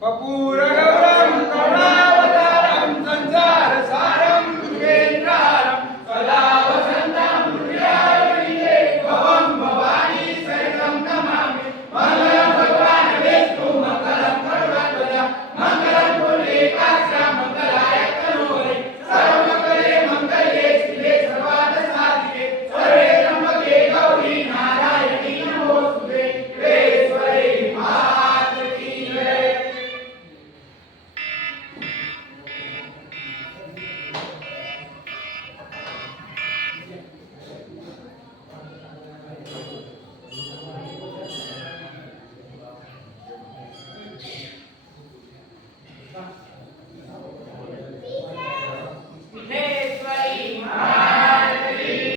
Papura!